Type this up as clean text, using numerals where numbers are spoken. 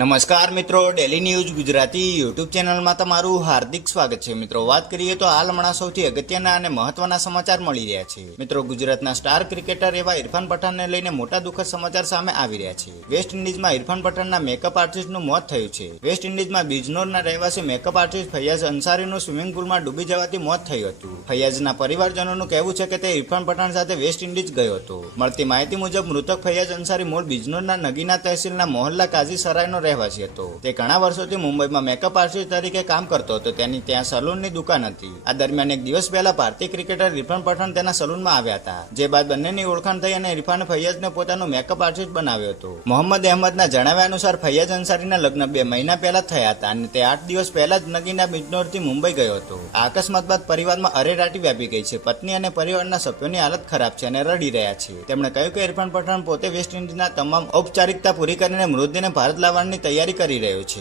નમસ્કાર મિત્રો, daily news Gujarati YouTube ચેનલમાં તમારું હાર્દિક સ્વાગત છે। મિત્રો, વાત કરીએ તો હાલ હમણાં સૌથી અગત્યના અને મહત્વના સમાચાર મળી રહ્યા છે। મિત્રો, ગુજરાતના સ્ટાર ક્રિકેટર એવા ઇરફાન પઠાણને લઈને મોટા દુઃખદ સમાચાર સામે આવી રહ્યા છે। વેસ્ટ ઇન્ડિઝમાં ઇરફાન પઠાણના મેકઅપ આર્ટિસ્ટનું મોત થયું છે। વેસ્ટ ઇન્ડિઝમાં બિજનોરના રહેવાસી મેકઅપ આર્ટિસ્ટ ફૈયાઝ અંસારીનું સ્વિમિંગ પુલમાં ડૂબી જવાથી મોત થયું હતું। ફૈયાઝના પરિવારજનોનું કહેવું છે કે તે ઇરફાન પઠાણ સાથે વેસ્ટ ઇન્ડિઝ ગયો હતો। મળતી માહિતી મુજબ મૃતક ફૈયાઝ અંસારી મૂળ બિજનોરના નગીના તહેસીલના મોહલ્લા કાઝી સરાયનો રહેવાસી હતો। તે ઘણા વર્ષોથી મુંબઈમાં મેકઅપ આર્ટિસ્ટ તરીકે કામ કરતો હતો। તેની ત્યાં સલૂનની દુકાન હતી। આ દરમિયાન એક દિવસ પહેલા ભારતીય ક્રિકેટર ઇરફાન પઠાણ તેના સલૂનમાં આવ્યા હતા, જે બાદ બંનેની ઓળખાણ થઈ અને ઇરફાને ફૈયાઝને પોતાનો મેકઅપ આર્ટિસ્ટ બનાવ્યો હતો। મોહમ્મદ અહેમદના જણાવ્યા અનુસાર ફૈયાઝ અંસારીના લગ્ન 2 મહિના પહેલા થયા હતા અને તે 8 દિવસ પહેલા જ નગીના બિજનોરથી મુંબઈ ગયો હતો। આ અકસ્માત બાદ પરિવારમાં અરેરાટી વ્યાપી ગઈ છે। પત્ની અને પરિવારના સભ્યોની હાલત ખરાબ છે અને રડી રહ્યા છે। તેમણે કહ્યું કે ઇરફાન પઠાણ પોતે વેસ્ટ ઇન્ડિઝના તમામ ઔપચારિકતા પૂરી કરીને મૃતદેહને ભારત લાવવાની તૈયારી કરી રહ્યો છે।